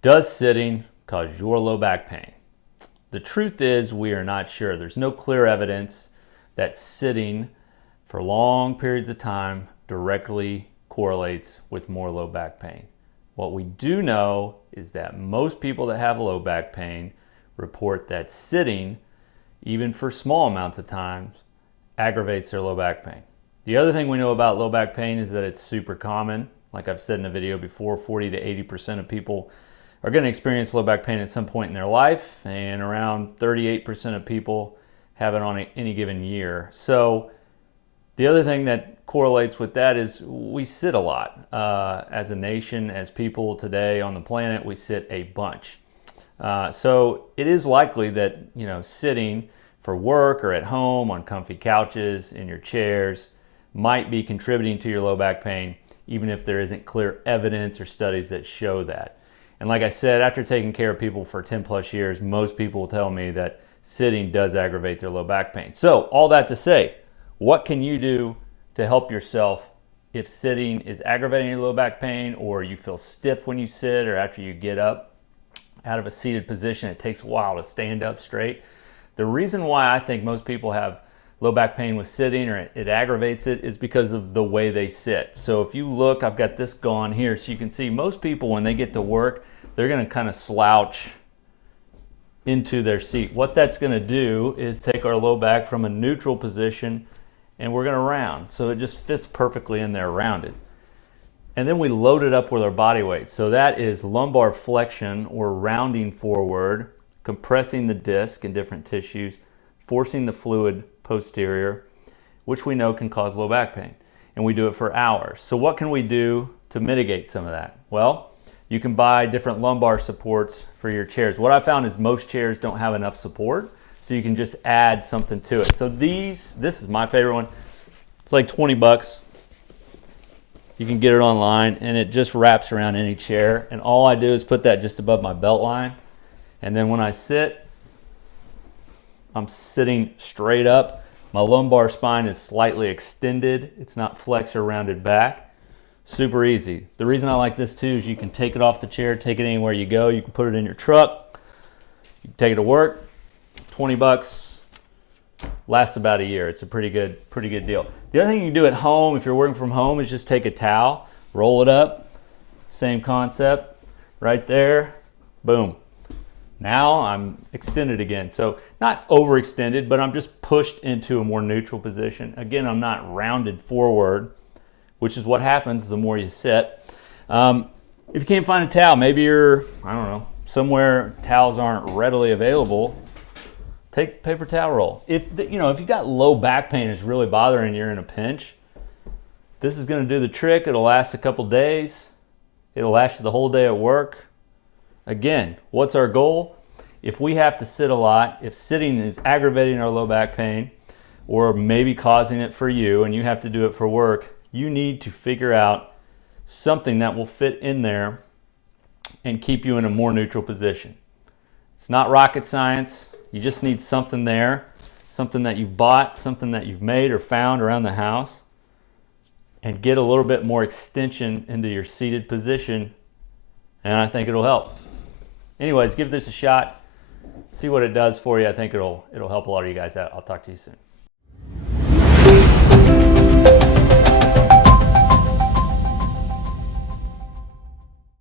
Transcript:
Does sitting cause your low back pain? The truth is we are not sure. There's no clear evidence that sitting for long periods of time directly correlates with more low back pain. What we do know is that most people that have low back pain report that sitting, even for small amounts of time, aggravates their low back pain. The other thing we know about low back pain is that it's super common. Like I've said in a video before, 40 to 80% of people are going to experience low back pain at some point in their life, and around 38% of people have it on any given year. So the other thing that correlates with that is we sit a lot. As a nation, as people today on the planet, we sit a bunch. So it is likely that, sitting for work or at home on comfy couches, in your chairs, might be contributing to your low back pain, even if there isn't clear evidence or studies that show that. And like I said, after taking care of people for 10 plus years, most people will tell me that sitting does aggravate their low back pain. So all that to say, what can you do to help yourself if sitting is aggravating your low back pain, or you feel stiff when you sit, or after you get up out of a seated position, it takes a while to stand up straight? The reason why I think most people have low back pain with sitting, or it aggravates it, is because of the way they sit. So if you look, I've got this going here, so you can see most people when they get to work, they're going to kind of slouch into their seat. What that's going to do is take our low back from a neutral position, and we're going to round. So it just fits perfectly in there rounded. And then we load it up with our body weight. So that is lumbar flexion, or rounding forward, compressing the disc in different tissues, forcing the fluid posterior, which we know can cause low back pain. And we do it for hours. So what can we do to mitigate some of that? Well, you can buy different lumbar supports for your chairs. What I found is most chairs don't have enough support, so you can just add something to it. So this is my favorite one. It's like 20 bucks. You can get it online, and it just wraps around any chair. And all I do is put that just above my belt line. And then when I sit, I'm sitting straight up. My lumbar spine is slightly extended. It's not flexed or rounded back. Super easy. The reason I like this too is you can take it off the chair, take it anywhere you go. You can put it in your truck. You can take it to work. 20 bucks. Lasts about a year. It's a pretty good deal. The other thing you can do at home, if you're working from home, is just take a towel, roll it up. Same concept. Right there. Boom. Now I'm extended again. So not overextended, but I'm just pushed into a more neutral position. Again, I'm not rounded forward, which is what happens the more you sit. If you can't find a towel, maybe you're, somewhere towels aren't readily available, take paper towel roll. If you got low back pain, it's really bothering you, in a pinch, this is going to do the trick. It'll last a couple days. It'll last you the whole day at work. Again, what's our goal? If we have to sit a lot, if sitting is aggravating our low back pain, or maybe causing it for you, and you have to do it for work, you need to figure out something that will fit in there and keep you in a more neutral position. It's not rocket science. You just need something there, something that you've bought, something that you've made or found around the house, and get a little bit more extension into your seated position, and I think it'll help. Anyways, give this a shot. See what it does for you. I think it'll help a lot of you guys out. I'll talk to you soon.